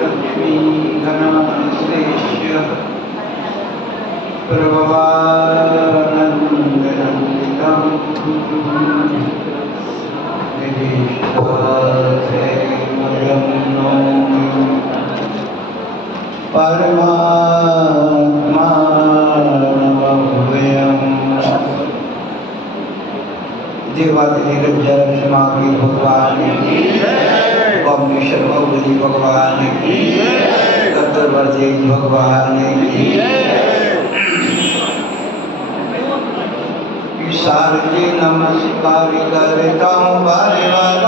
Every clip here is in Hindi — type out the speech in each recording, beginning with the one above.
लक्ष्मी गणाश्रेष्य प्रभवानन्दनन्दितं गिरीशवासैर्मयं नौमि परमात्मानमव्ययम्। देवाधिदेव जगन्नाथ भगवान की कॉम्बिनेशन बाहुबली भगवान की कत्तरवर्जी भगवान की शारदे नमस्कार करता हूँ बारे बार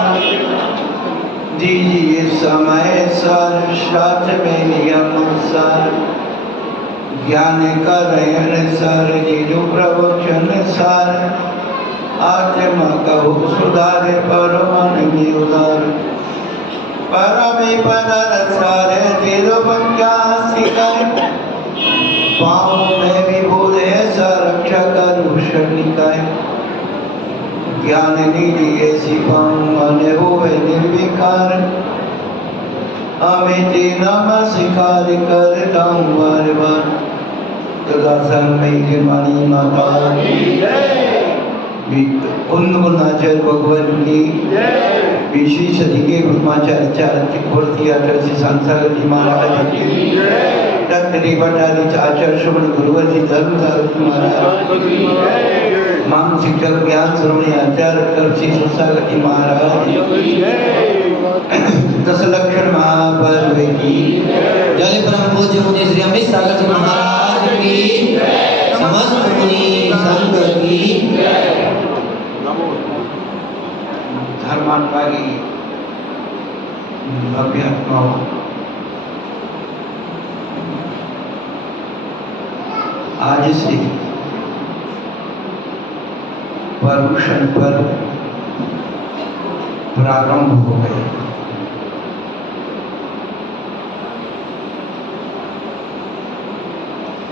दीजिए समय सर साथ में नियम सर ज्ञान का रहन सर जीजु प्रवचन सर आत्मा कहो सुधार परमन में उदार परमे पदर सारे तेरो पंचा सिकर पाँव में विभूत है सरक्षा करू शनिकाय ज्ञान निधि ऐसी पाँव मन होवे निर्विकार अमित नमस्कार करता हूँ बार बार तथा संग मणि माता उन्ननाचार्य भगवान की विशेष अधिके ब्रह्माचार्य चारत्रिक भर्ती आचार्य संसार जी महाराज की डॉक्टरी भट्टाचार्य आचार्य श्रवण गुरुवर जी धर्मसागर जी महाराज मान शिक्षक ज्ञान श्रवणी आचार्य कर्षि संसागर जी महाराज दस लक्षण महापर्व की जय परम पूज्य मुनि श्री अमित सागर जी महाराज की समस्त मुनि संघ की धर्मात्मागी भव्य आत्माओं आज से पर्युषण पर्व प्रारंभ हो गए।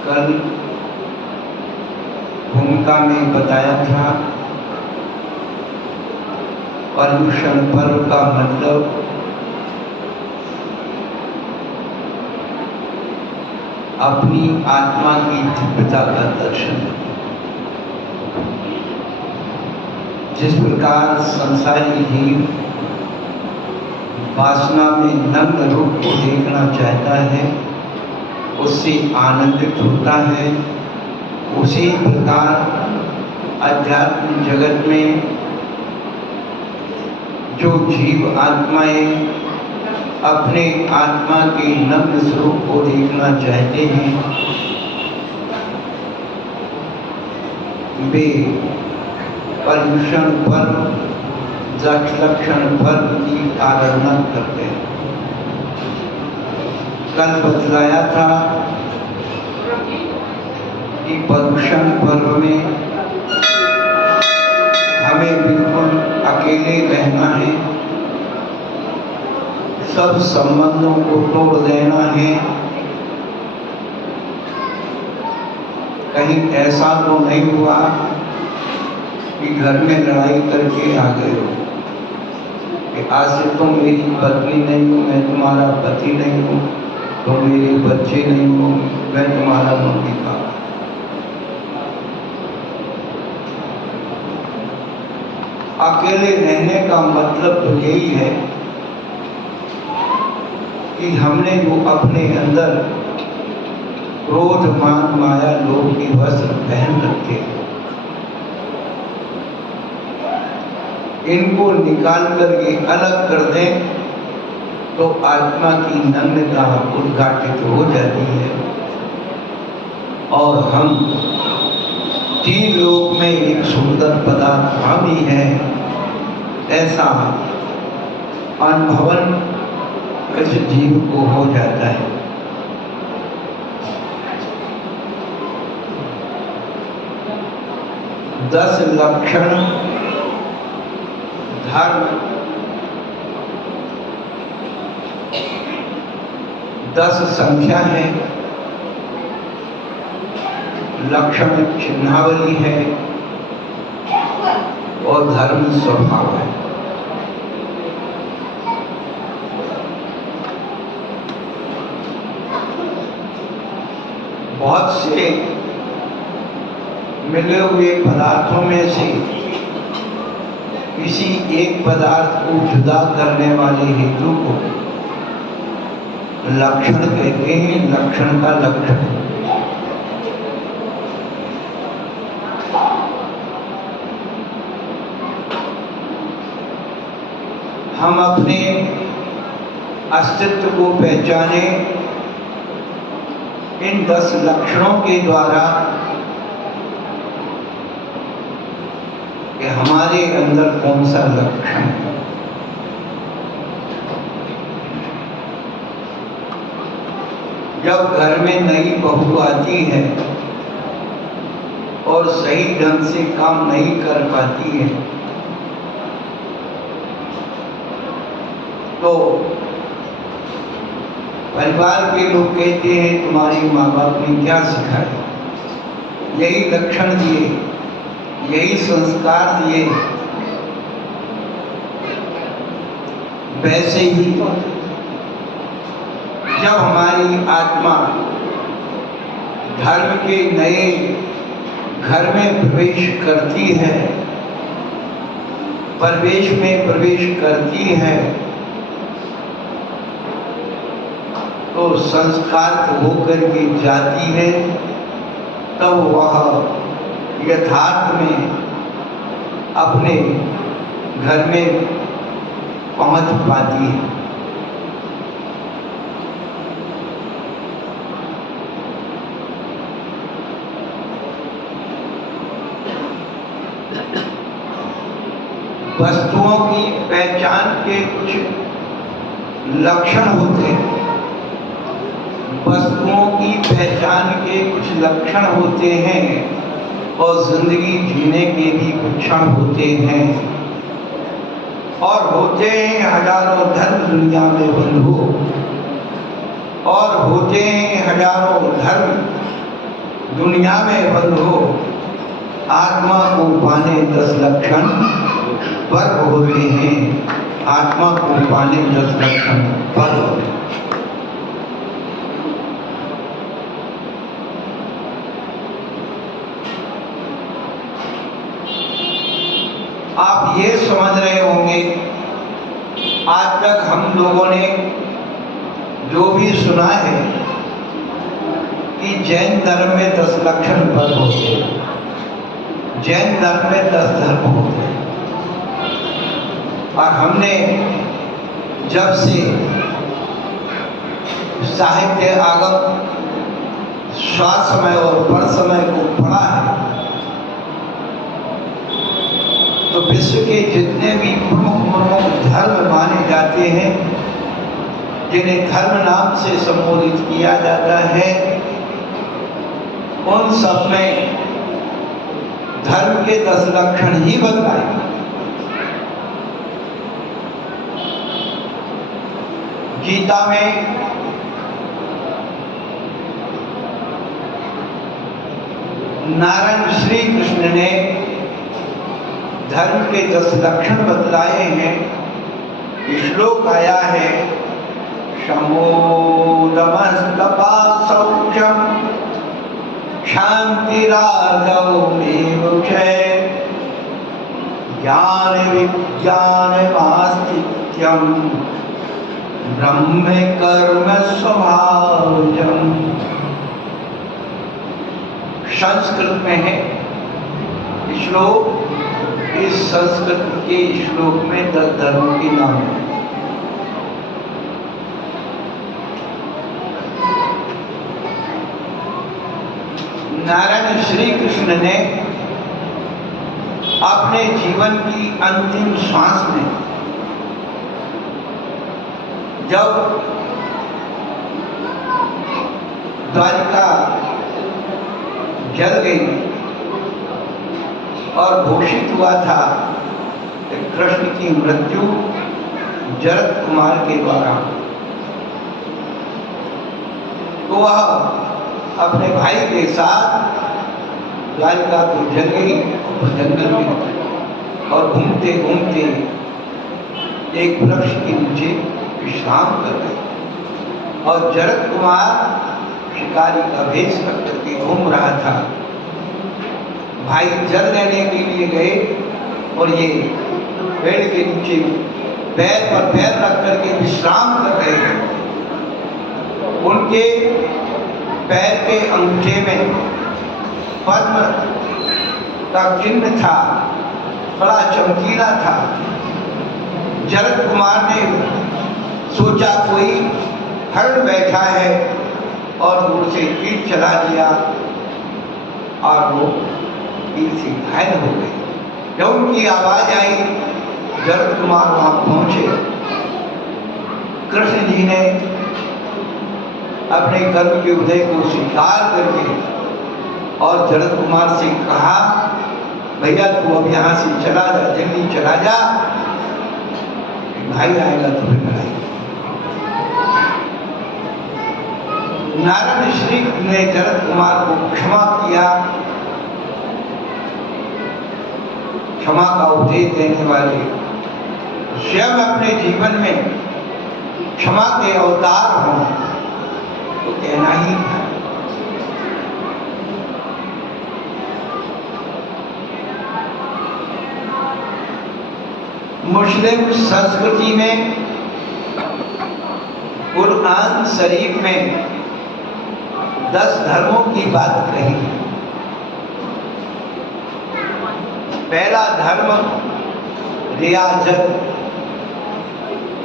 कल भूमिका में बताया था पर्युषण पर्व का मतलब अपनी आत्मा की दिव्यता का दर्शन। जिस प्रकार संसारी जीव वासना में नग्न रूप को देखना चाहता है, उससे आनंदित होता है, उसी प्रकार आध्यात्मिक जगत में जो जीव आत्माएं अपने आत्मा के नग्न स्वरूप को देखना चाहते हैं, वे पर्युषण पर्व लक्षण पर्व की आराधना करते हैं। कल बतलाया था कि पर्युषण पर्व में हमें बिल्कुल अकेले रहना है, सब संबंधों को तोड़ देना है। कहीं ऐसा तो नहीं हुआ कि घर में लड़ाई करके आ गए हो कि आज से तुम मेरी पत्नी नहीं हो, मैं तुम्हारा पति नहीं हूँ, तुम मेरे बच्चे नहीं हो, मैं तुम्हारा मम्मी पापा। अकेले रहने का मतलब तो यही है कि हमने जो अपने अंदर क्रोध मान माया लोभ के वस्त्र पहन रखे, इनको निकाल करके अलग कर दें तो आत्मा की नग्नता उद्घाटित हो जाती है और हम तीन लोक में एक सुंदर पदार्थ भी है, ऐसा अनुभवन इस जीव को हो जाता है। दस लक्षण धर्म, 10 संख्या है, लक्षण चिन्हावली है और धर्म स्वभाव है। बहुत से मिले हुए पदार्थों में से किसी एक पदार्थ को जुदा करने वाले हेतु को लक्षण कहते हैं। लक्षण का लक्षण हम अपने अस्तित्व को पहचाने इन 10 लक्षणों के द्वारा कि हमारे अंदर कौन सा लक्षण है। जब घर में नई बहू आती है और सही ढंग से काम नहीं कर पाती है तो परिवार के लोग कहते हैं तुम्हारी माँ बाप ने क्या सिखाया, यही लक्षण दिए, यही संस्कार दिए। वैसे ही जब हमारी आत्मा धर्म के नए घर में प्रवेश करती है, प्रवेश में प्रवेश करती है तो संस्कार होकर के जाती है, तब वह यथार्थ में अपने घर में पहुंच पाती है। वस्तुओं की पहचान के कुछ लक्षण होते हैं, वस्तुओं की पहचान के कुछ लक्षण होते हैं और जिंदगी जीने के भी कुछ क्षण होते हैं। और होते हैं हजारों धर्म दुनिया में बंधु, और होते हैं हजारों धर्म दुनिया में बंधु। आत्मा को पाने 10 लक्षण पर्व होते हैं, आत्मा को पाने 10 लक्षण पर्व होते हैं। आप ये समझ रहे होंगे आज तक हम लोगों ने जो भी सुना है कि जैन धर्म में 10 लक्षण पर्व होते हैं, जैन धर्म में 10 धर्म होते हैं। और हमने जब से साहित्य आगम स्वासमय और परसमय को पढ़ा है तो विश्व के जितने भी प्रमुख धर्म माने जाते हैं, जिन्हें धर्म नाम से संबोधित किया जाता है, उन सब में धर्म के 10 लक्षण ही बतलाए। गीता में नारायण श्री कृष्ण ने धर्म के 10 लक्षण बतलाए हैं। श्लोक आया है शमो दमस्तपा शौचम क्षान्तिराजौमेव क्षय ज्ञान विज्ञानमास्तिक्यं ब्रह्म कर्म स्वभावजम्। संस्कृत में है श्लोक। इस संस्कृत के श्लोक में 10 धर्मों के नाम है। नारायण श्री कृष्ण ने अपने जीवन की अंतिम श्वास में जब द्वारिका जल गई और घोषित हुआ था कि कृष्ण की मृत्यु जरद कुमार के द्वारा, तो वह अपने भाई के साथ द्वारिका को जल गई जंगल में और घूमते घूमते एक वृक्ष के नीचे विश्राम कर गए। और जरद कुमार शिकारी का भेष रख के घूम रहा था। भाई जल लेने के लिए गए और ये पेड़ के नीचे पैर पर पैर रख करके विश्राम कर रहे थे। उनके पैर के अंगूठे में पद्म का चिन्ह था, बड़ा चमकीला था। जरद कुमार ने सोचा कोई हरण बैठा है और दूर से तीर चला दिया और वो तीर से घायल हो गए। जब उनकी आवाज आई, जरद कुमार वहां पहुंचे। कृष्ण जी ने अपने कर्म के उदय को स्वीकार करके और जरद कुमार से कहा, भैया तू अब यहाँ से चला जा, जल्दी चला जा, भाई आएगा तुम्हें लड़ाई। नारायण श्री ने जरद कुमार को क्षमा किया। क्षमा का उपदेश देने वाले स्वयं अपने जीवन में क्षमा के अवतार हों तो कहना ही था। मुस्लिम संस्कृति में कुरान शरीफ में 10 धर्मों की बात कही है। पहला धर्म रियाजत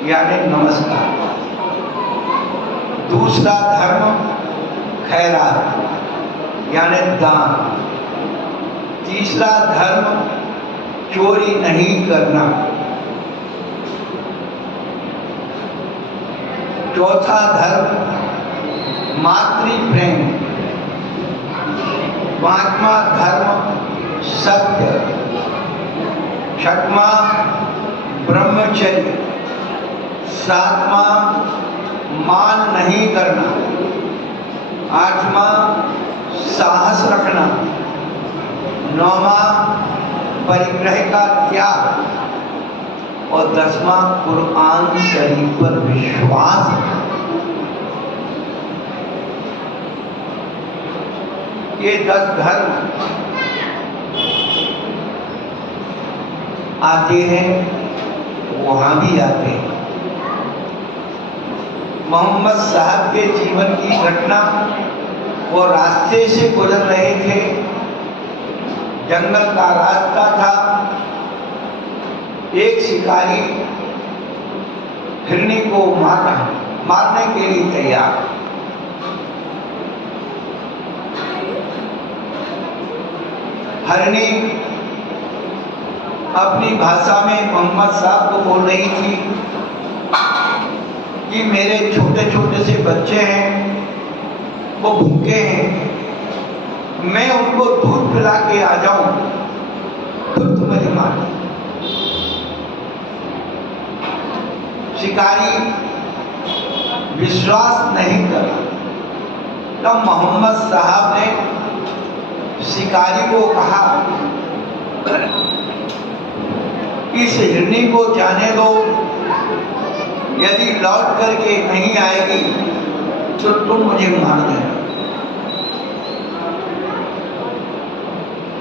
यानी नमस्कार, दूसरा धर्म खैरात यानी दान, तीसरा धर्म चोरी नहीं करना, चौथा धर्म मातृ प्रेम, पांचवा धर्म सत्य, छठवां ब्रह्मचर्य, सातवां मान नहीं करना, आठवां साहस रखना, नौवां परिग्रह का त्याग और 10वां कुरान शरीफ पर विश्वास। ये 10 धर्म आते हैं, वहां भी आते हैं। मोहम्मद साहब के जीवन की घटना, वो रास्ते से गुजर रहे थे, जंगल का रास्ता था। एक शिकारी हिरनी को मारने के लिए तैयार। हिरनी अपनी भाषा में मोहम्मद साहब को बोल रही थी कि मेरे छोटे छोटे से बच्चे हैं, वो भूखे हैं, मैं उनको दूध पिला के आ जाऊं फिर तुम्हें मार। शिकारी विश्वास नहीं करा। तब मोहम्मद साहब ने शिकारी को कहा, इस हिरनी को जाने दो, यदि लौट करके नहीं आएगी तो तुम मुझे मार देना।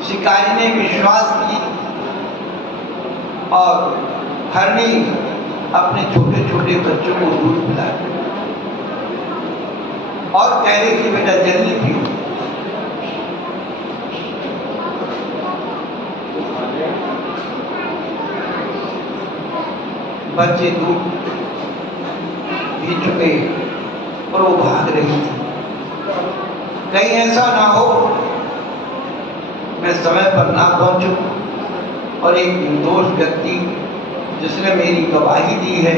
शिकारी ने विश्वास की और हिरनी अपने छोटे छोटे बच्चों को दूध पिलाया और कह रही कि बेटा जल्दी पियो। बच्चे दूध पी चुके और वो भाग रही थी। कहीं ऐसा ना हो मैं समय पर ना पहुंचूं और एक निर्दोष व्यक्ति जिसने मेरी गवाही दी है,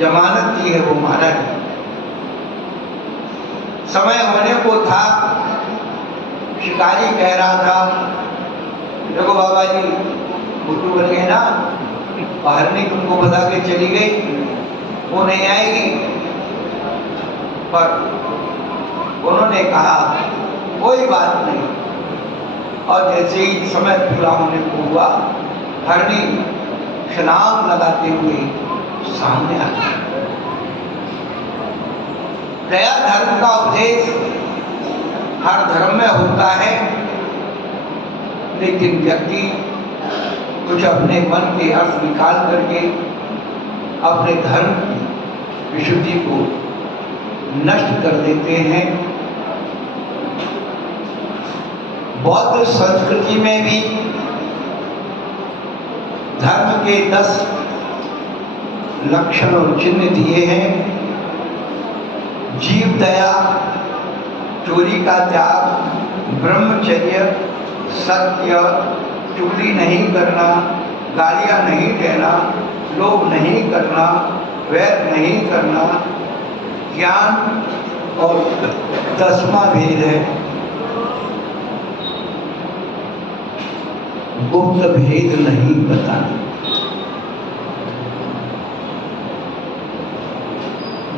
जमानत दी है, वो मारा गया। समय होने को था, शिकारी कह रहा था, देखो बाबा जी बुद्धू बन गए ना, बाहर नहीं तुमको बता के चली गई, वो नहीं आएगी। पर उन्होंने कहा कोई बात नहीं। और जैसे ही समय पूरा होने को हुआ, हरनी छलांग लगाते हुए सामने आ गया। दया धर्म का उपदेश हर धर्म में होता है, लेकिन व्यक्ति कुछ अपने मन के अर्थ निकाल करके अपने धर्म की विशुद्धि को नष्ट कर देते हैं। बौद्ध संस्कृति में भी धर्म के 10 लक्षण और चिन्ह दिए हैं। जीव दया, चोरी का त्याग, ब्रह्मचर्य, सत्य, चुगली नहीं करना, गालियां नहीं देना, लोभ नहीं करना, वैर नहीं करना, ज्ञान और 10वां भेद है गुप्त भेद नहीं बताना।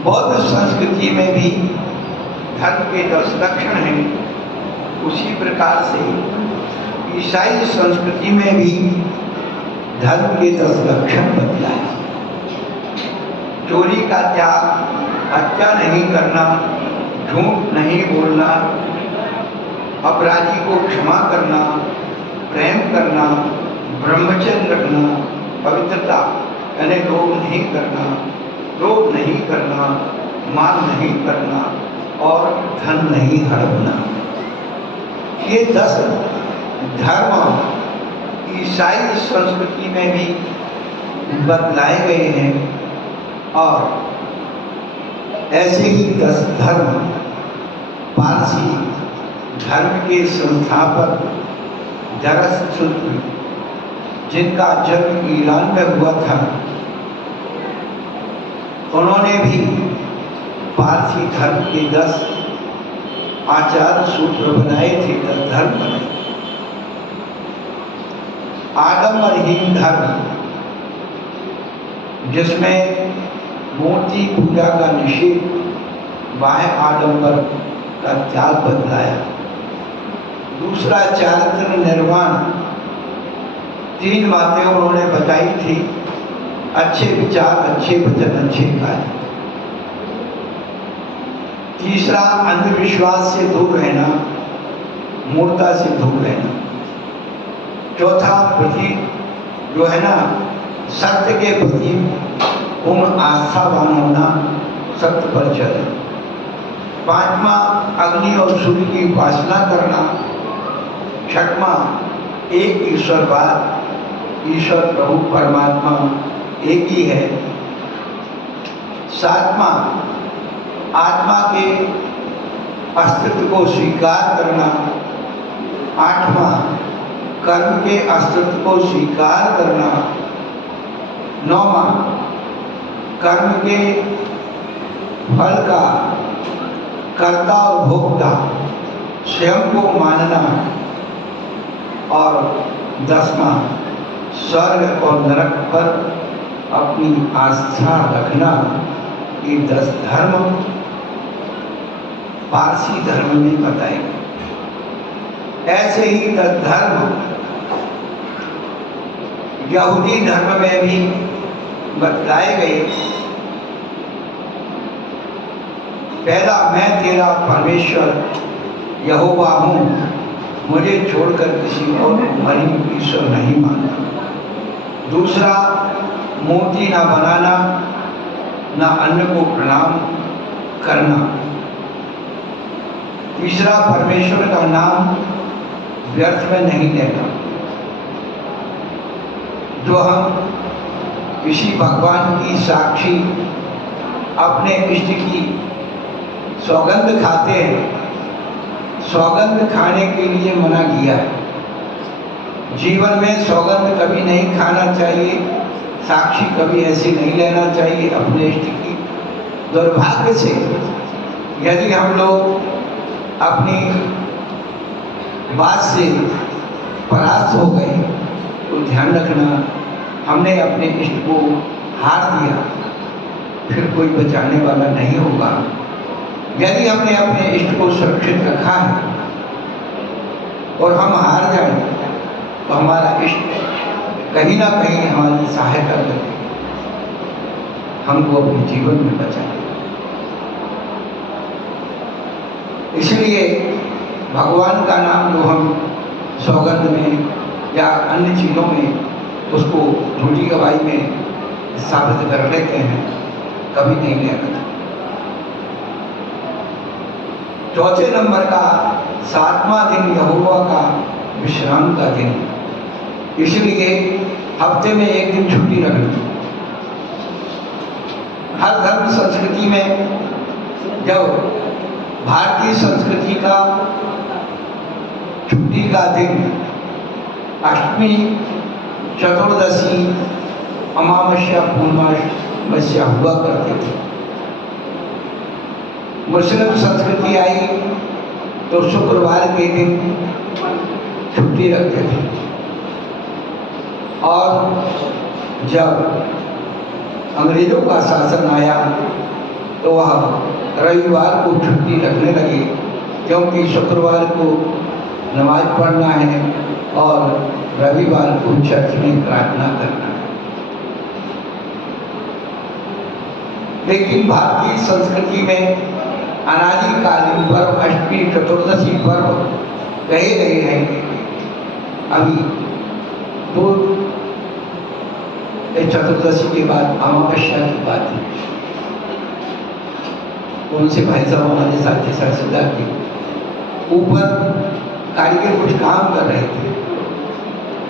बौद्ध संस्कृति में भी धर्म के 10 लक्षण हैं। उसी प्रकार से ईसाई संस्कृति में भी धर्म के 10 लक्षण बतलाए। चोरी का त्याग, हत्या नहीं करना, झूठ नहीं बोलना, अपराधी को क्षमा करना, प्रेम करना, ब्रह्मचर्य रखना, पवित्रता यानी लोभ नहीं करना, क्रोध नहीं करना, मान नहीं करना और धन नहीं हड़पना। ये 10 धर्म ईसाई संस्कृति में भी बतलाए गए हैं और ऐसे ही 10 धर्म पारसी धर्म के संस्थापक जरथुस्त्र, जिनका जन्म ईरान में हुआ था, उन्होंने भी पारसी धर्म के 10 आचार सूत्र बनाए थे, 10 धर्म बनाए। आडंबरहीन धर्म, जिसमें मूर्ति पूजा का निषेध, बाह्य आडंबर का त्याग बतलाया। दूसरा चारित्र निर्माण, 3 बातें उन्होंने बताई थी, अच्छे विचार, अच्छे वचन, अच्छे कार्य। तीसरा अंधविश्वास से दूर रहना, मूर्खता से दूर रहना। चौथा प्रति जो है ना, सत्य के प्रति पूर्ण आस्थावान होना, सत्य पर चलना। 5वां अग्नि और सूर्य की उपासना करना। 6वां एक ईश्वरवाद, ईश्वर प्रभु परमात्मा एक ही है। 7वां आत्मा के अस्तित्व को स्वीकार करना। 8वां कर्म के अस्तित्व को स्वीकार करना। 9वां कर्म के फल का कर्ता और भोक्ता स्वयं को मानना। और 10वां स्वर्ग और नरक पर अपनी आस्था रखना। ये 10 धर्म पारसी धर्म में बताए गए। ऐसे ही 10 धर्म यहूदी धर्म में भी बतलाए गए। पहला, मैं तेरा परमेश्वर यहोवा हूँ, मुझे छोड़कर किसी और को मरी ईश्वर नहीं मानना। दूसरा, मूर्ति ना बनाना, ना अन्न को प्रणाम करना। तीसरा, परमेश्वर का नाम व्यर्थ में नहीं लेना। जो हम किसी भगवान की साक्षी अपने इष्ट की सौगंध खाते हैं, सौगंध खाने के लिए मना किया है। जीवन में सौगंध कभी नहीं खाना चाहिए, साक्षी कभी ऐसी नहीं लेना चाहिए अपने इष्ट की। दुर्भाग्य से यदि हम लोग अपनी बात से परास्त हो गए तो ध्यान रखना, हमने अपने इष्ट को हार दिया, फिर कोई बचाने वाला नहीं होगा। यदि हमने अपने इष्ट को सुरक्षित रखा है और हम हार जाएं तो हमारा इष्ट कहीं ना कहीं हमारी सहायता करे, हमको अपने जीवन में बचाए। इसलिए भगवान का नाम जो हम सौगंध में या अन्य चीज़ों में उसको झूठी गवाही में साबित कर लेते हैं, कभी नहीं लेना। चौथे नंबर का 7वां दिन यहोवा का विश्राम का दिन, इसलिए हफ्ते में एक दिन छुट्टी रखनी। हर धर्म संस्कृति में, जब भारतीय संस्कृति का छुट्टी का दिन अष्टमी, चतुर्दशी, अमावस्या, पूर्णिमावस्या हुआ करते थे। मुस्लिम संस्कृति आई तो शुक्रवार के दिन छुट्टी रखते थे, और जब अंग्रेजों का शासन आया तो वह रविवार को छुट्टी रखने लगे, क्योंकि शुक्रवार को नमाज पढ़ना है और रविवार को चर्च में प्रार्थना करना है। लेकिन भारतीय संस्कृति में अनादिकालीन पर्व अष्टमी, चतुर्दशी पर्व कहे गए हैं। अभी तो चतुर्दशी के बाद अमावस्या की बात है। उनसे भाई साहब हमारे साथी साझेदार के ऊपर कारीगर कुछ काम कर रहे थे,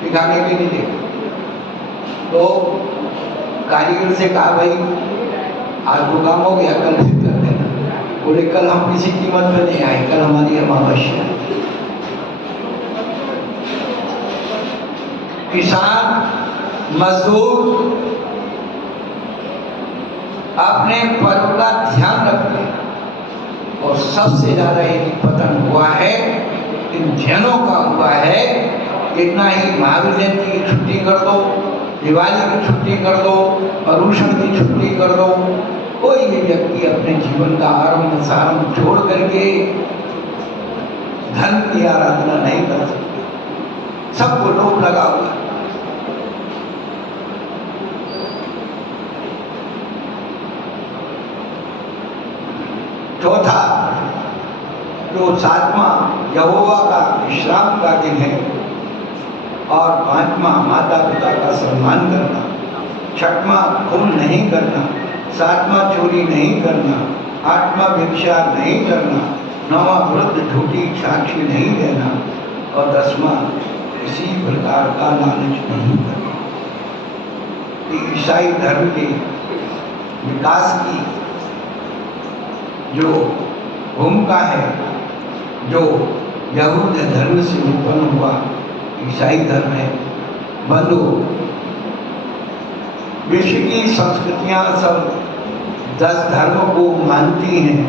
दिखाने के लिए। तो कारीगर से कहा, भाई आज वो काम हो गया, कल फिर कर देना। बोले कल हम किसी कीमत में नहीं आए, कल हमारी अमावस्या। किसान मजदूर अपने पर्व का ध्यान रखते हैं, और सबसे ज्यादा यदि पतन हुआ है इन जैनों का हुआ है। इतना ही महावीर जयंती की छुट्टी कर दो, दिवाली की छुट्टी कर दो, पर्युषण की छुट्टी कर दो, कोई भी व्यक्ति अपने जीवन का आरंभ सारंभ छोड़ करके धर्म की आराधना नहीं कर सकते। सबको लोभ लगा हुआ है। चौथा जो 7वां यहोवा का विश्राम का दिन है, और 5वां माता पिता का सम्मान करना, 6वां खून नहीं करना, 7वां चोरी नहीं करना, 8वां व्यभिचार नहीं करना, 9वां वृद्ध झूठी साक्षी नहीं देना, और 10वां किसी प्रकार का लालच नहीं करना। ईसाई धर्म के विकास की जो भूमिका है, जो यहूद धर्म से उत्पन्न हुआ ईसाई धर्म है। बंधु, विश्व की संस्कृतियां सब 10 धर्म को मानती हैं,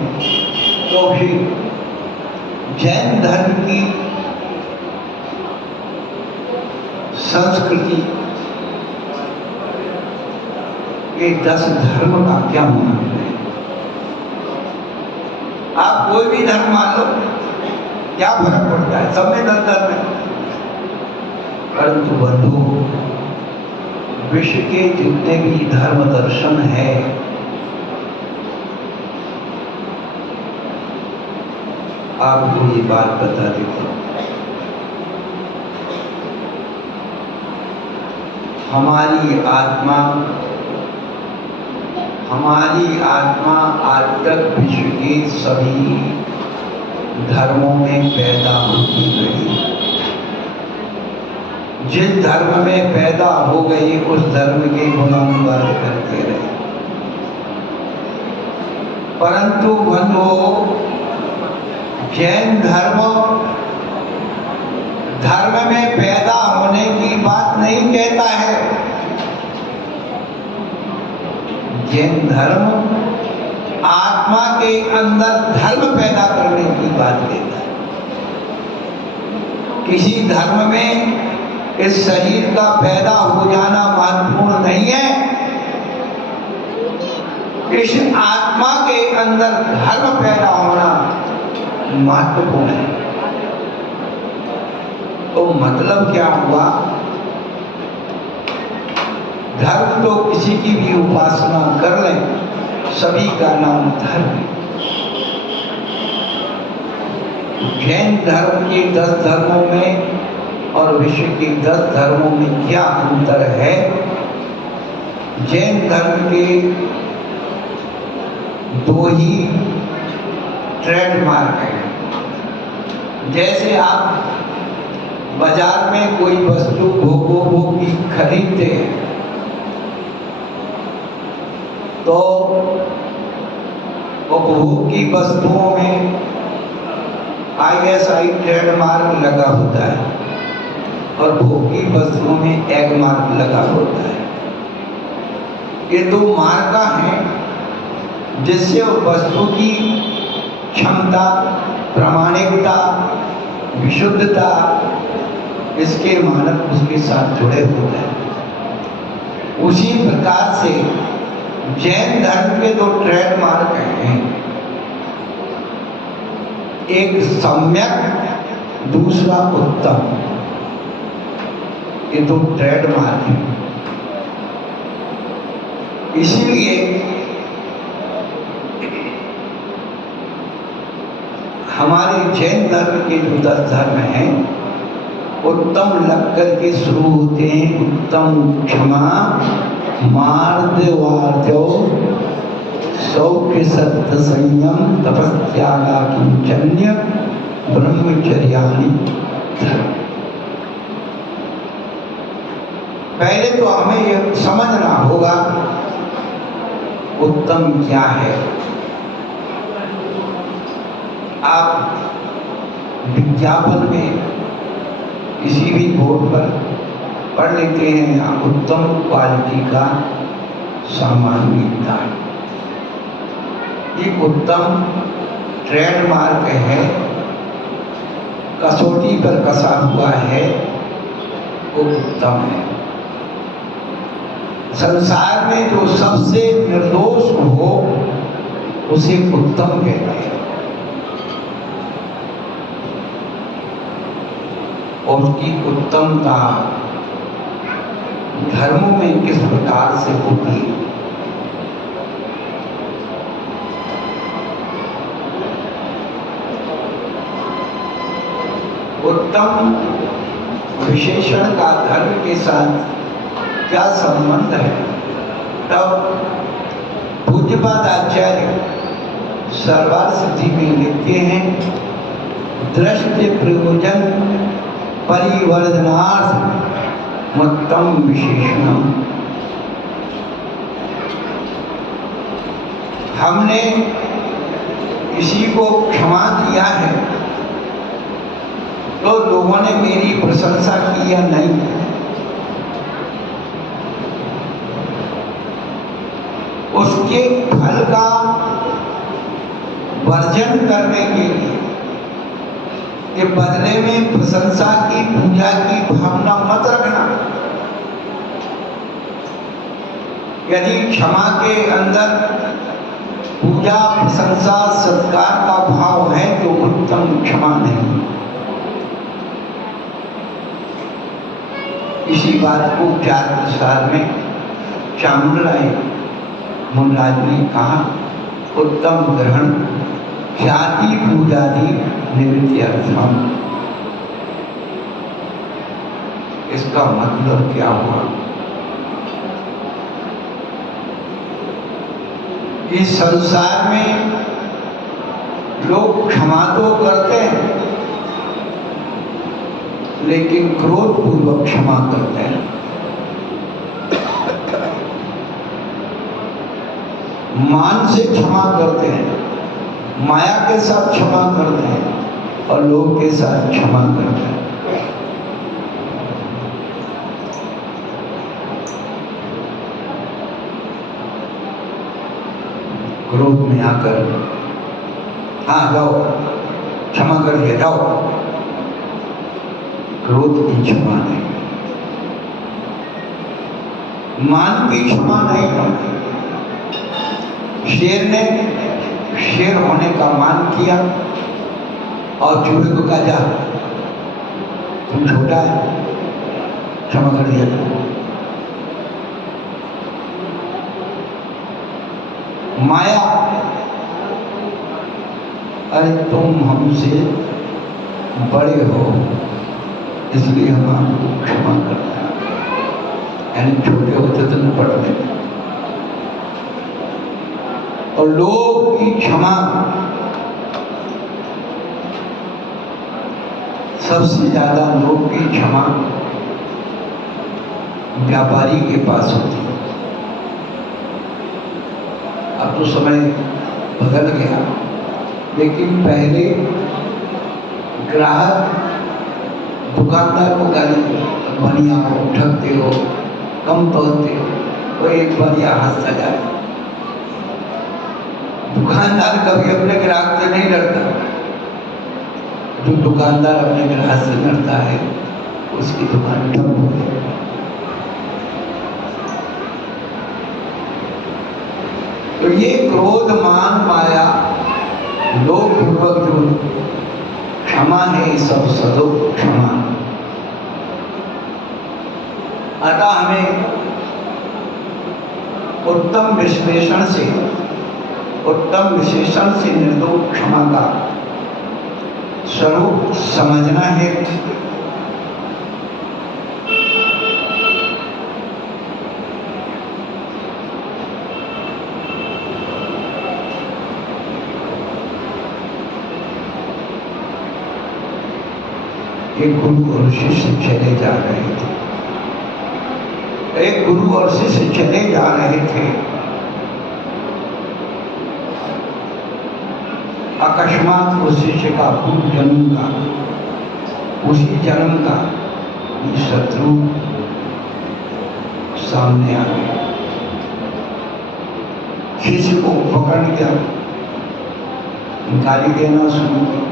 तो फिर जैन धर्म की संस्कृति ये 10 धर्म का क्या होना है? आप कोई भी धर्म मान लो, क्या फर्क पड़ता है? सब में 10 धर्म है। परंतु बंधु, विश्व के जितने भी धर्म दर्शन है, आपको ये बात बता देता हूं, हमारी आत्मा आज तक विश्व के सभी धर्मों में पैदा होती रही। जिस धर्म में पैदा हो गई उस धर्म के गुलामगार करते रहे। परंतु बंधुओं, जैन धर्म में पैदा होने की बात नहीं कहता है। जैन धर्म आत्मा के अंदर धर्म पैदा करने की बात कहता है। किसी धर्म में इस शरीर का पैदा हो जाना महत्वपूर्ण नहीं है, इस आत्मा के अंदर धर्म पैदा होना महत्वपूर्ण है। तो मतलब क्या हुआ? धर्म तो किसी की भी उपासना कर लें, सभी का नाम धर्म है। जैन धर्म के 10 धर्मों में और विश्व के 10 धर्मों में क्या अंतर है। जैन धर्म के 2 ही ट्रेडमार्क हैं। जैसे आप बाजार में कोई वस्तु भोगों की खरीदते हैं तो उपभोग की वस्तुओं में ISI ट्रेडमार्क लगा होता है और भोग की वस्तुओं में एग मार्क लगा होता है। ये 2 मार्का हैं जिससे वस्तु की क्षमता, प्रामाणिकता, विशुद्धता, इसके मानक उसके साथ जुड़े होते हैं। उसी प्रकार से जैन धर्म के 2 ट्रेडमार्क हैं, एक सम्यक, दूसरा उत्तम। ये 2 ट्रेडमार्क हैं। इसीलिए हमारे जैन धर्म के जो 10 धर्म हैं, उत्तम लग करके शुरू होते हैं। उत्तम क्षमा, मार्दवार्जो, सौख्य, सत्य, संयम, तपस्यागा, किंचन्य, ब्रह्मचर्याणि धर्म। पहले तो हमें यह समझना होगा उत्तम क्या है। आप विज्ञापन में किसी भी बोर्ड पर पढ़ लेते हैं यहाँ उत्तम क्वालिटी का सामान मिलता है। ये उत्तम ट्रेडमार्क है, कसौटी पर कसा हुआ है, वो उत्तम है। संसार में जो सबसे निर्दोष हो उसे उत्तम कहते हैं और उसकी उत्तमता धर्मों में किस प्रकार से होती है। उत्तम विशेषण का धर्म के साथ क्या संबंध है। तब पूज्यपाद आचार्य सर्वार सिद्धि में लिखते हैं, दृष्टि प्रयोजन परिवर्धनार्थ उत्तम विशेषणम। हमने किसी को क्षमा किया है तो लोगों ने मेरी प्रशंसा की या नहीं, उसके फल का वर्जन करने के लिए कि बदले में प्रशंसा की, पूजा की भावना मत रखना। यदि क्षमा के अंदर पूजा, प्रशंसा, सत्कार का भाव है तो उत्तम क्षमा नहीं। इसी बात को 4 साल में चामुंडराय मुनराज ने कहा, उत्तम ग्रहण ख्याति पूजादि निवृत्त्यर्थम। इसका मतलब क्या हुआ? इस संसार में लोग क्षमा तो करते हैं लेकिन क्रोध पूर्वक क्षमा करते हैं। मान से क्षमा करते हैं, माया के साथ क्षमा करते हैं और लोग के साथ क्षमा करते हैं। क्रोध में आकर हाँ जाओ क्षमा कर दिया जाओ, क्रोध की क्षमा नहीं, मान की क्षमा नहीं करती। शेर ने शेर होने का मान किया और चूहे को कहा जा तुम छोटा है, क्षमा कर दिया। माया, अरे तुम हमसे बड़े हो इसलिए हम आपको क्षमा करते हैं, यानी छोटे होते तो न पढ़ लेते। और लोग की क्षमा सबसे ज्यादा लोग की क्षमा व्यापारी के पास होती है। अब तो समय बदल गया, लेकिन पहले ग्राहक दुकानदार को गाली बढ़िया हो, ठगते हो, कम तोलते हो, तो एक बार यहाँ हंसता जाए। दुकानदार कभी अपने ग्राहक से नहीं डरता। जो दुकानदार अपने ग्राहक से डरता है उसकी दुकान ठप हो गई। तो ये क्रोध, मान, माया, लोभ पूर्वक जो क्षमा है, सब सदो क्षमा। अतः हमें उत्तम विश्लेषण से, उत्तम विशेषण से निर्दोष क्षमा का स्वरूप समझना है। एक गुरु और शिष्य चले जा रहे थे। एक गुरु और शिष्य चले जा रहे थे। अकस्मात उस शिष्य का पूर्व जन्म का, उसी जन्म का शत्रु सामने आ गया। शिष्य को पकड़ के गाली देना शुरू किया।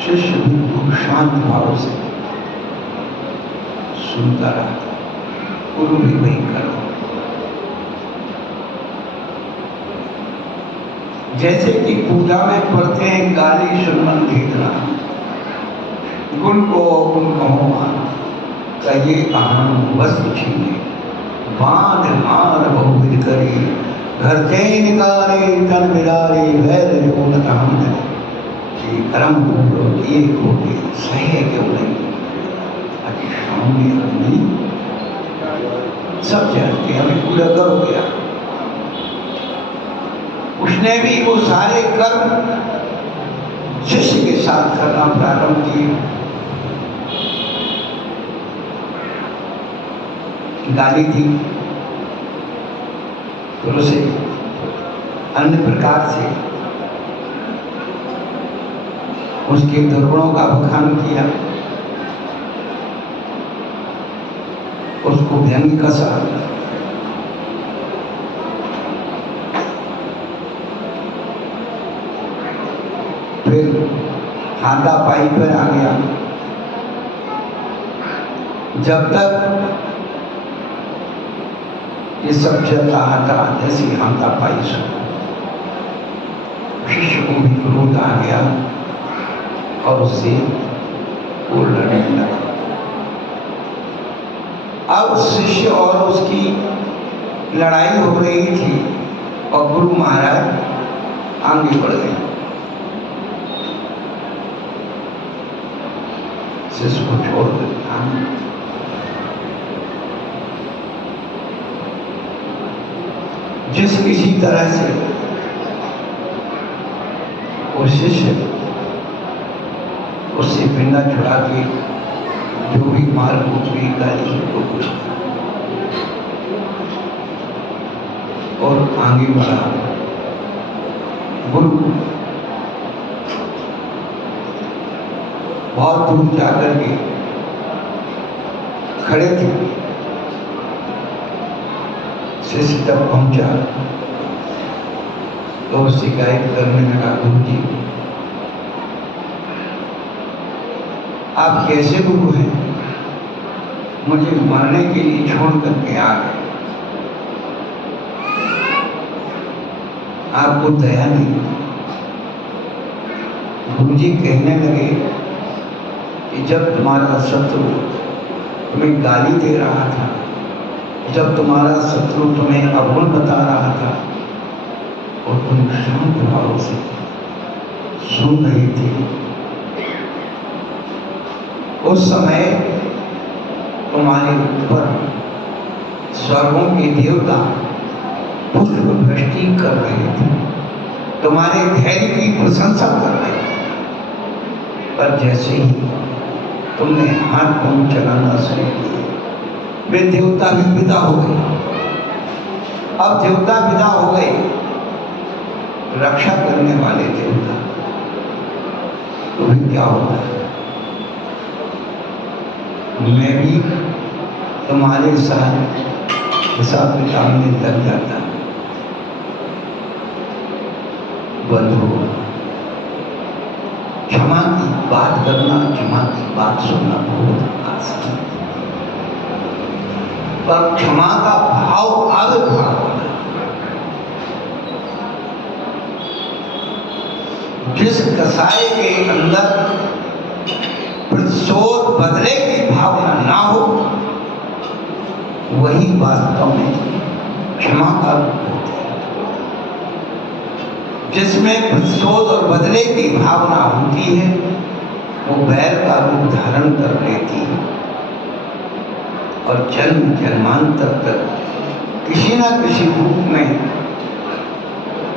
शिष्य बिल्कुल शांत भाव से सुनता रहा। गुरु भी वही कर रहा। जैसे कि पूजा में पढ़ते हैं, गाली सुमन भेदना, गुण को गुण कहो मान, कहिए कहान वस्त्र छीने, बांध मार बहुविध करी, घर से निकाले तन बिडारे, वैर जो न हम दे। कर्म को ये कोटे सहे क्यों नहीं, नहीं सब जानते हमें पूरा कर गया। उसने भी वो सारे कर्म शिष्य के साथ करना प्रारंभ किए। गाली थी तो उसे अन्य प्रकार से उसके दुर्गुणों का बखान किया, उसको व्यंग कसा। फिर हाथापाई पर आ गया। जब तक ये सब चल रहा था, जैसी हाथापाई शुरू, शिष्य को भी क्रोध आ गया और उससे वो लड़ने लगा। अब शिष्य और उसकी लड़ाई हो रही थी और गुरु महाराज आगे बढ़ गए। शिष्य को छोड़ दिया। जिस किसी तरह से वो शिष्य उससे पिंडा छुड़ा के जो भी मार कूटी गाली को और आगे बढ़ा। गुरु बहुत दूर जाकर के खड़े थे। शिष्य तक पहुंचा तो शिकायत करने लगा, गुरु जी आप कैसे गुरु हैं, मुझे मरने के लिए छोड़ करके आ गए, आपको दया नहीं। गुरु जी कहने लगे कि जब तुम्हारा शत्रु तुम्हें गाली दे रहा था, जब तुम्हारा शत्रु तुम्हें अवगुण बता रहा था और तुम शांत भाव से सुन रही थी, उस समय तुम्हारे ऊपर स्वर्गों के देवता पुष्प वृष्टि कर रहे थे, तुम्हारे धैर्य की प्रशंसा कर रहे थे। पर जैसे ही तुमने हाथ पांव चलाना शुरू किया, वे देवता भी विदा हो गए। अब देवता विदा हो गए, रक्षा करने वाले देवता, तो भी क्या होता है? मैं भी तुम्हारे साथ हिसाब किताब में लग जाता। बंधु, क्षमा की बात करना, क्षमा की बात सुनना बहुत आसान है, पर क्षमा का भाव आविर्भाव होना। जिस कसाई के अंदर प्रतिशोध बदले की भावना ना हो, वही वास्तव में क्षमा का रूप होती है। जिसमें प्रतिशोध और बदले की भावना होती है, वो बैर का रूप धारण कर लेती है और जन्म जन्मांतर तक किसी न किसी रूप में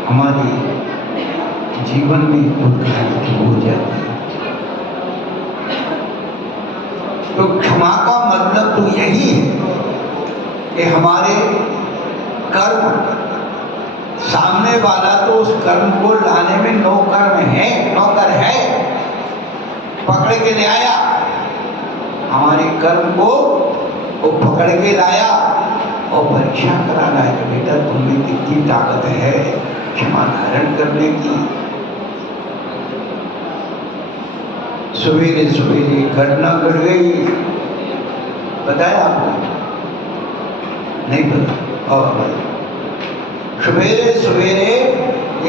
हमारे जीवन में उत्पन्न हो जाती है। तो क्षमा का मतलब तो यही है कि हमारे कर्म, सामने वाला तो उस कर्म को लाने में नौकर है, पकड़ के ले आया, हमारे कर्म को वो पकड़ के लाया और परीक्षा कराना है कि बेटा तुम्हें कितनी ताकत है क्षमा धारण करने की। सवेरे सवेरे घटना घट गई, बताया आपको? नहीं पता। और सवेरे सवेरे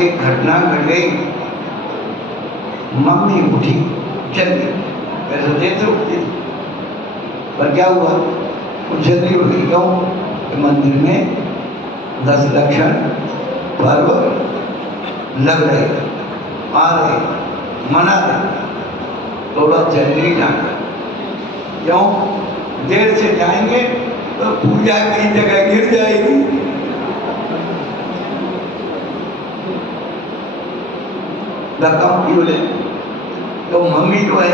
एक घटना घट गई, मम्मी उठी, चल गई। वैसे देर से उठती थी, पर क्या हुआ? वो जल्दी उठ गई। क्यों? मंदिर में 10 लक्षण पर्व लग रहे, आ रहे, मना रहे, थोड़ा जल्दी जाना। क्यों? देर से जाएंगे तो पूजा की जगह गिर जाएगी। रकम क्यों ले? तो मम्मी जो है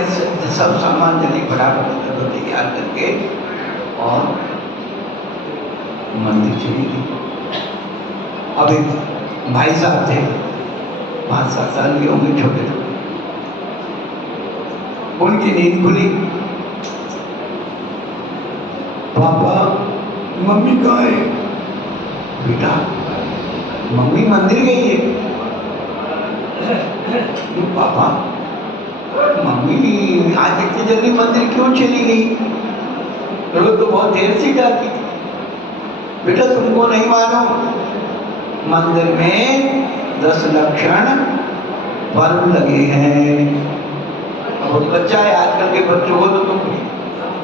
सब सामान जल्दी फटाफट तैयार करके और मंदिर चली गई। अब एक भाई साहब थे, 5-7 साल के होंगे, छोटे छोटे, उनकी नींद खुली। पापा मम्मी कहाँ है? बेटा मम्मी मंदिर गई है। पापा मम्मी आज इतनी जल्दी मंदिर क्यों चली गई? रोज तो बहुत देर से जाती थी। बेटा तुमको नहीं मालूम, मंदिर में 10 लक्षण पर्व लगे हैं। बहुत बच्चा है, आजकल के बच्चों को तो तुम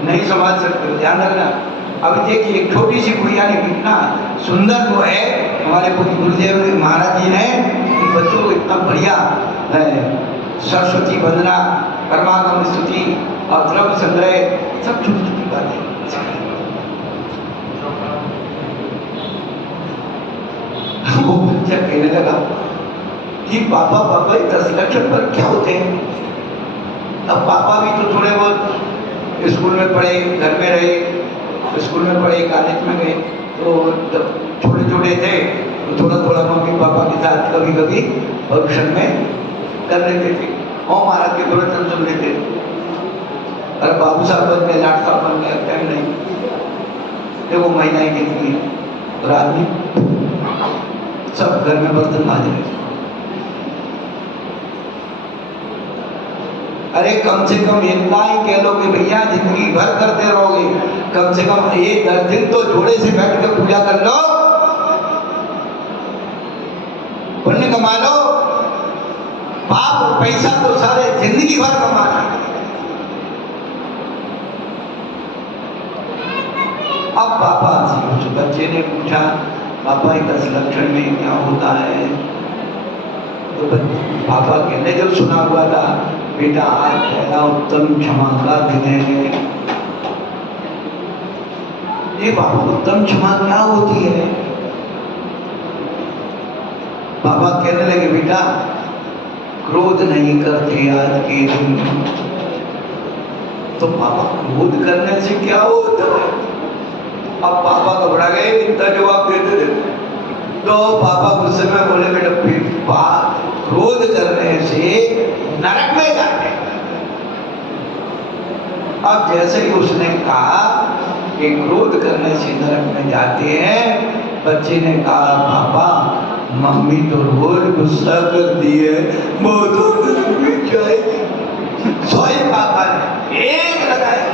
नहीं समझ सकते, ध्यान रखना। अभी देखिए एक छोटी सी गुड़िया ने कितना सुंदर जो है हमारे गुरुदेव महाराज जी ने इन बच्चों को इतना बढ़िया सरस्वती वंदना, कर्मागम स्तुति और द्रव्य संग्रह, सब छोटी छोटी बातें। वो बच्चा कहने लगा कि पापा पापा 10 लक्षण पर क्या होते हैं? अब पापा भी तो थोड़े बहुत स्कूल में पढ़े, घर में रहे, स्कूल में पढ़े, कॉलेज में गए, तो जब छोटे छोटे थे तो थोड़ा थोड़ा मम्मी पापा के साथ कभी कभी फंक्शन में कर लेते थे और महाराज के प्रवचन सुन लेते। अरे बाबू साहब बन गए, लाट साहब बन गए, टाइम नहीं। देखो महिलाएं कितनी है और आदमी सब घर में बर्तन मांज रहे। अरे कम से कम इतना ही कह लो कि भैया जिंदगी भर करते रहोगे, कम से कम 10 दिन तो जोड़े से बैठ कर पूजा कर लो, पुण्य कमा लो। पाप और पैसा तो सारे जिंदगी भर कमाना। अब पापा से उस बच्चे ने पूछा, पापा 10 लक्षण में क्या होता है? तो पापा कहने जब सुना हुआ था बेटा आज पहला उत्तम क्षमा का दिन है। ये बाबा उत्तम क्षमा क्या होती है? बाबा कहने लगे बेटा क्रोध नहीं करते आज के दिन। तो बाबा क्रोध करने से क्या होता है? अब पापा घबरा गए, इतना जवाब देते थे। तो पापा गुस्से में बोले बेटा क्रोध करने से नरक में जाते। अब जैसे ही उसने कहा कि क्रोध करने से नरक में जाते हैं, बच्चे ने कहा पापा मम्मी तो रोज गुस्सा करती है, वो तो नरक में जाएगी। सोए पापा ने एक लगाया,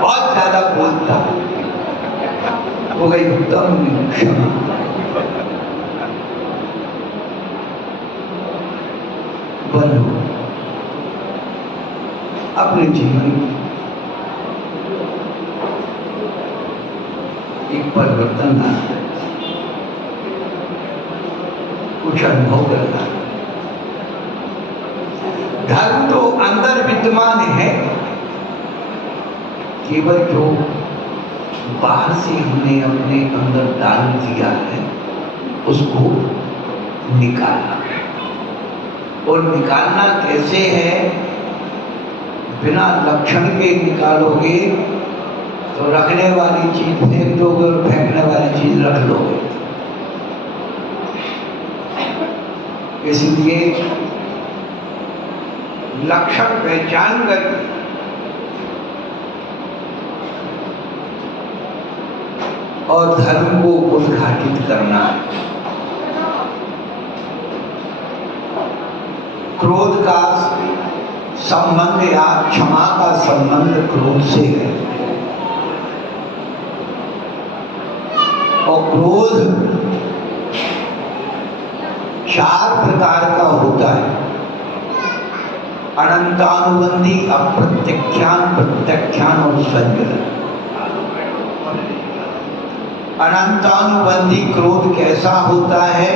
बहुत ज्यादा बोलता हो गई उत्तम क्षमा। बनो अपने जीवन एक परिवर्तन लाना, कुछ अनुभव करना। धर्म तो अंदर विद्यमान है, केवल जो बाहर से हमने अपने अंदर डाल दिया है उसको निकालना। और निकालना कैसे है? बिना लक्षण के निकालोगे तो रखने वाली चीज फेंक दोगे और फेंकने वाली चीज रख लोगे। इसलिए लक्षण पहचान कर और धर्म को उद्घाटित करना है। क्रोध का संबंध या क्षमा का संबंध क्रोध से है। और क्रोध 4 प्रकार का होता है: अनंतानुबंधी, अप्रत्यख्यान, प्रत्यख्यान और संजलन। अनंतानुबंधी क्रोध कैसा होता है?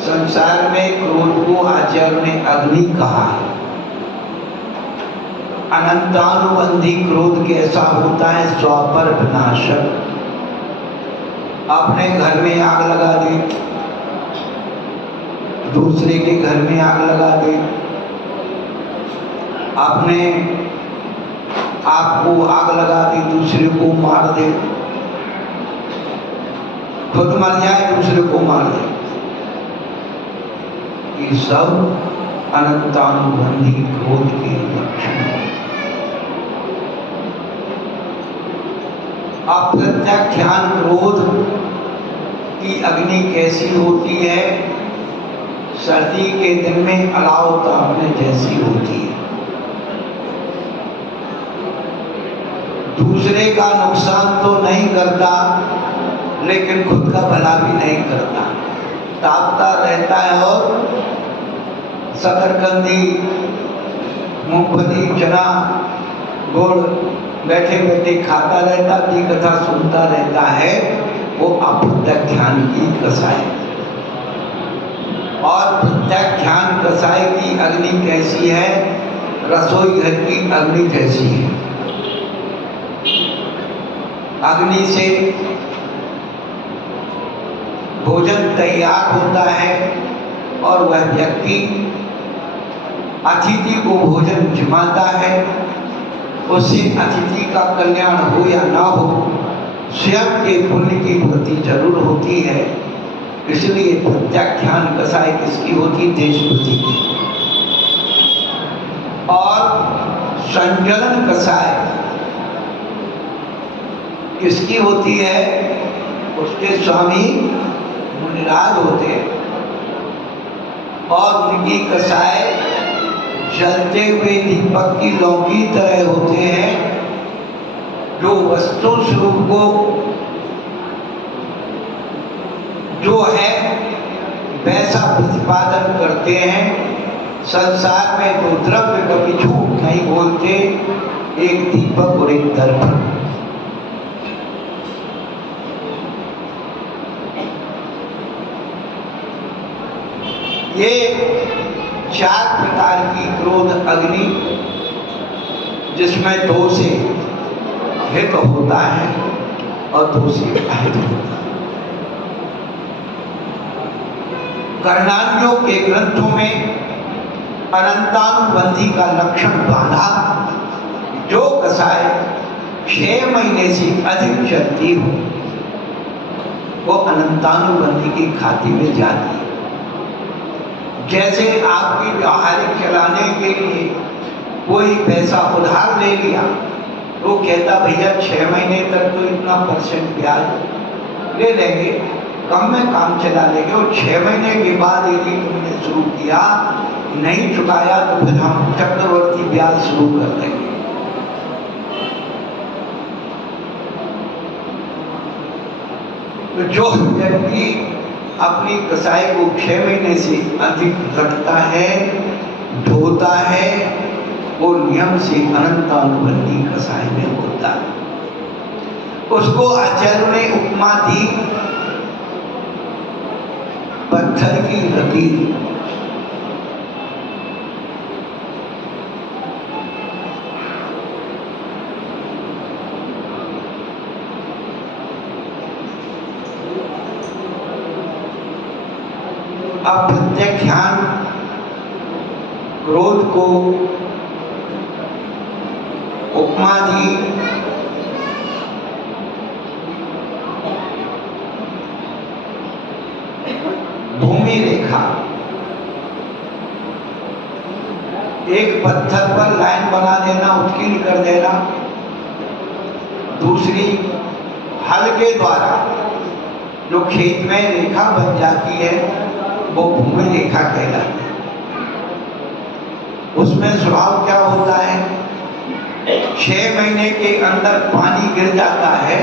संसार में क्रोध को आचार्य ने अग्नि कहा है। अनंतानुबंधी क्रोध कैसा होता है? स्वापर विनाशक। अपने घर में आग लगा दे, दूसरे के घर में आग लगा दे, अपने आपको आग लगा दे, दूसरे को मार दे, खुद मर जाए, दूसरे को मार दे। ये सब अनंतानुबंधी क्रोध के लक्षण हैं। अप्रत्यख्यान क्रोध की अग्नि कैसी होती है? सर्दी के दिन में अलाव तापने जैसी होती है। दूसरे का नुकसान तो नहीं करता, लेकिन खुद का भला भी नहीं करता। तापता रहता है और शकरकंदी, मूंगफली, चना, गुड़ बैठे बैठे खाता रहता, की कथा सुनता रहता है। वो अप्रत्यख्यान की कसाई। और प्रत्यख्यान कसाई की अग्नि कैसी है? रसोई घर की अग्नि जैसी है। अग्नि से भोजन तैयार होता है और वह व्यक्ति अतिथि को भोजन जिमाता है। उससे अतिथि का कल्याण हो या ना हो, स्वयं के पुण्य की वृद्धि जरूर होती है। इसलिए प्रत्याख्यान कसाई किसकी होती? देशभक्ति की। और संजलन कसाई किसकी होती है? उसके स्वामी मुनिराज होते हैं और उनकी कसाई जलते हुए दीपक की लौ की तरह होते हैं, जो वस्तु स्वरूप को जो है वैसा प्रतिपादन करते हैं। संसार में दो द्रव्य कभी झूठ नहीं बोलते, एक दीपक और एक दर्पण। ये 4 प्रकार की क्रोध अग्नि, जिसमें 2 से हित होता है और 2 से अहित होता है। कर्णान्यों के ग्रंथों में अनंतानुबंधी का लक्षण बांधा, जो कसाय 6 महीने से अधिक चलती हो वो अनंतानुबंधी की खाती में जाती है। जैसे आपकी व्यावहारिक चलाने के लिए कोई पैसा उधार ले लिया तो कहता भैया 6 महीने तक तो इतना % ब्याज ले लेंगे, कम में काम चला लेंगे, और 6 महीने के बाद यदि तुमने शुरू किया नहीं चुकाया तो फिर हम चक्रवर्ती ब्याज शुरू कर देंगे। तो जो व्यक्ति अपनी कसाई को 6 महीने से अधिक रखता है, ढोता है, वो नियम से अनंतानुबंधी कसाई में होता है। उसको आचार्य ने उपमा दी पत्थर की लकीर। अब प्रत्येक ध्यान क्रोध को उपमा दी भूमि रेखा। एक पत्थर पर लाइन बना देना, उत्कीर्ण कर देना, दूसरी हल के द्वारा जो खेत में रेखा बन जाती है वो भूमि रेखा कहलाती है। उसमें स्वभाव क्या होता है, 6 महीने के अंदर पानी गिर जाता है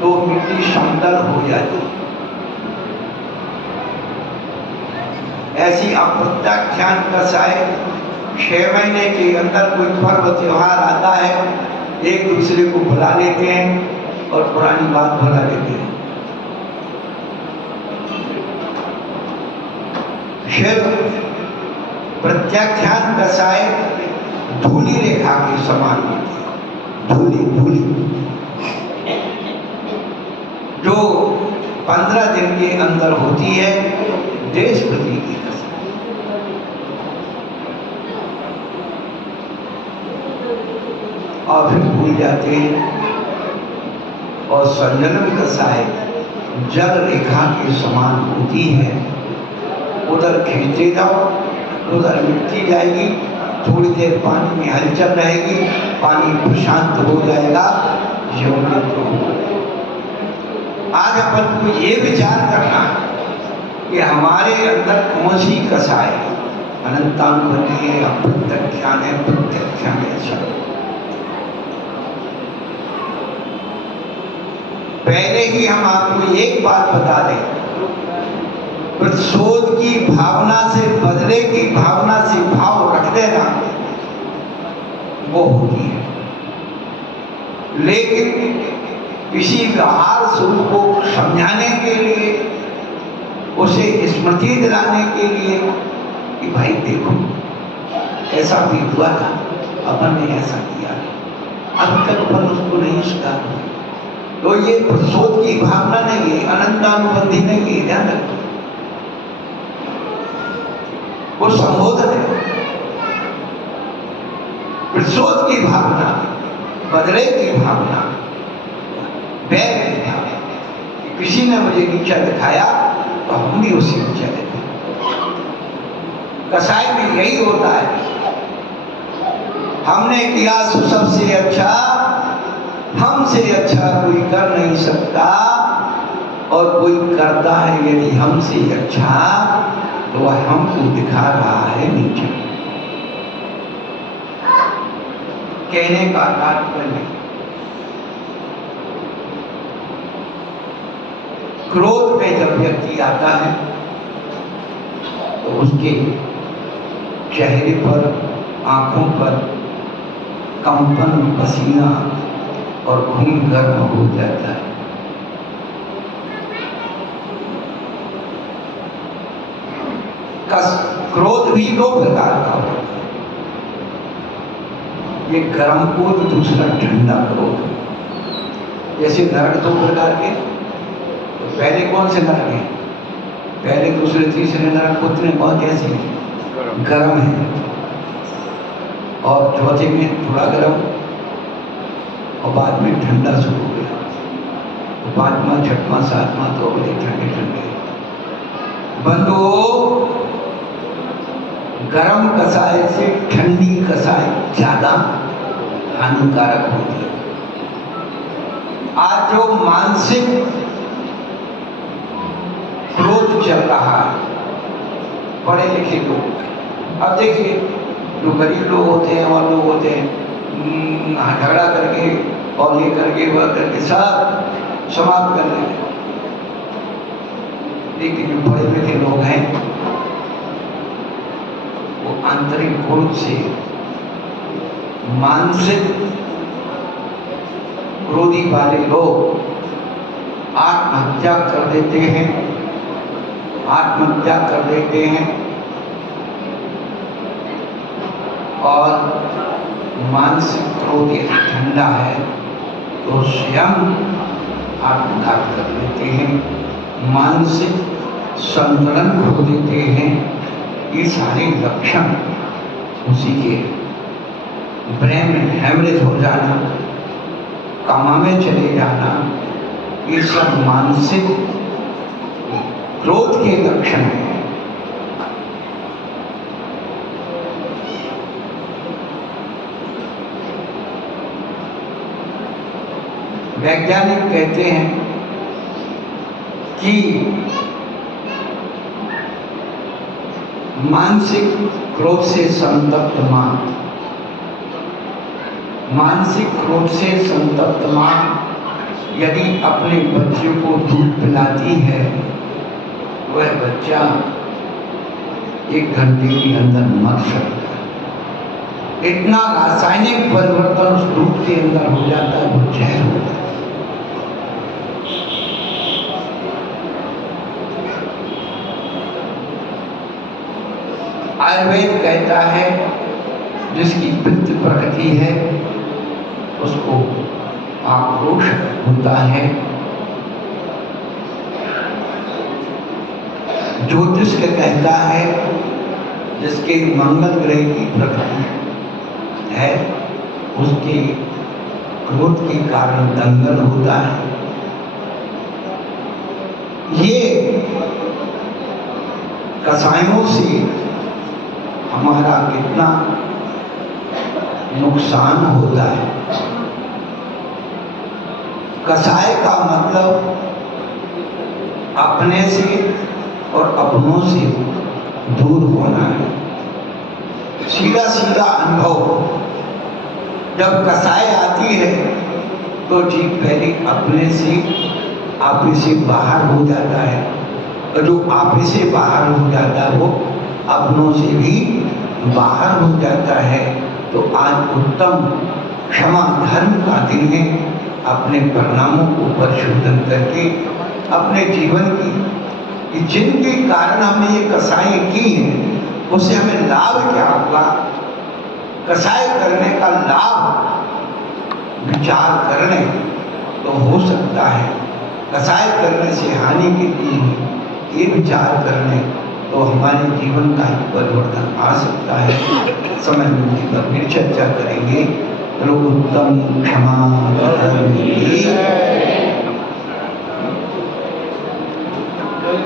तो मिट्टी समतल हो जाती है। ऐसी अप्रत्याख्यान कसाय 6 महीने के अंदर कोई पर्व त्योहार आता है, एक दूसरे को बुला लेते हैं और पुरानी बात भुला लेते हैं। फिर प्रत्याख्यान कसाय धूली रेखा के समान होती है। धूली जो 15 दिन के अंदर होती है, देशपति की कसाय। और फिर भूल जाते हैं। और संजनम कसाय जल रेखा के समान होती है। उधर खींचे जाओ, उधर मिट्टी जाएगी, थोड़ी देर पानी में हलचल रहेगी, पानी प्रशांत हो जाएगा, जीवन में तो। आज अपन को ये विचार करना कि हमारे अंदर कौन सी कसाय अनंतानुबंधी है, अप्रत्याख्यान है, प्रत्याख्यान है। पहले ही हम आपको एक बात बता दें, प्रतिशोध की भावना से, बदले की भावना से भाव रख देना वो होती है, लेकिन किसी व्यवहार स्वरूप को समझाने के लिए, उसे स्मृति दिलाने के लिए कि भाई देखो ऐसा भी हुआ था, अपन ने ऐसा किया, अभी तक अपन उसको नहीं स्वीकार हुआ, तो ये प्रतिशोध की भावना नहीं है, अनंतानुबंधी नहीं है, ध्यान रखो। वो संबोधन है। प्रतिशोध की भावना, बदले की भावना, बैर की भावना। किसी ने मुझे नीचा दिखाया तो हम भी उसे नीचा दिखाएं। कसाई में यही होता है, हमने किया सो सबसे अच्छा, हमसे अच्छा कोई कर नहीं सकता, और कोई करता है यदि हमसे अच्छा तो वह हमको दिखा रहा है नीचे। कहने का तात्पर्य, क्रोध में जब व्यक्ति आता है तो उसके चेहरे पर, आंखों पर कंपन, पसीना और खून गर्म हो जाता है। क्रोध क्रोध भी दो प्रकार का होता है, एक गर्म क्रोध, दूसरा ठंडा क्रोध। जैसे नरक दो प्रकार के, तो पहले कौन से नरक हैं? पहले दूसरे तीसरे नरक उतने बहुत ऐसे गर्म है, और चौथे में थोड़ा गर्म, और बाद में ठंडा शुरू हो गया। तो पांचवा, छठवां, सातवां तो बड़े ठंडे ठंडे। बंधुओं, गर्म कसाय से ठंडी कसाय ज्यादा हानिकारक होती है। आज जो मानसिक क्रोध चल रहा है, पढ़े लिखे लोग, अब देखिए जो गरीब लोग होते हैं और लोग होते हैं, झगड़ा करके और ये करके वह करके सब समाप्त कर देते। लेकिन जो पढ़े लिखे लोग हैं, वो आंतरिक क्रोध से, मानसिक क्रोधी वाले लोग आत्महत्या कर देते हैं, आत्महत्या कर देते हैं। और मानसिक क्रोध यदि ठंडा है तो स्वयं आत्मघात कर लेते हैं, मानसिक संतुलन खो देते हैं। ये सारे लक्षण उसी के ब्रेन में हेमरेज हो जाना, कामा में चले जाना, ये सब मानसिक क्रोध के लक्षण हैं। वैज्ञानिक कहते हैं कि मानसिक क्रोध से संतप्त मां, मानसिक क्रोध से संतप्त मां यदि अपने बच्चे को दूध पिलाती है, वह बच्चा 1 घंटे के अंदर मर सकता है। इतना रासायनिक परिवर्तन उस दूध के अंदर हो जाता है, वो जहर होता है। आयुर्वेद कहता है जिसकी पित्त प्रकृति है उसको आक्रोश होता है। ज्योतिष कहता है जिसके मंगल ग्रह की प्रकृति है उसके क्रोध के कारण दंगल होता है। ये कसायों से हमारा कितना नुकसान होता है। कसाय का मतलब अपने से और अपनों से दूर होना है। सीधा सीधा अनुभव, जब कसाय आती है तो ठीक पहले अपने से आपे से बाहर हो जाता है, और जो आपे से बाहर हो जाता है वो अपनों से भी बाहर हो जाता है। तो आज उत्तम क्षमा धर्म का दिन है। अपने परिणामों को परिशोधन करके अपने जीवन की जिनके कारण हमने ये कसाई की हैं उससे हमें लाभ क्या होगा, कसाई करने का लाभ विचार करने तो हो सकता है, कसाई करने से हानि के लिए ये विचार करने तो हमारे जीवन का ही परिवर्तन आ सकता है। समय मिलने पर फिर चर्चा करेंगे। लोग उत्तम क्षमा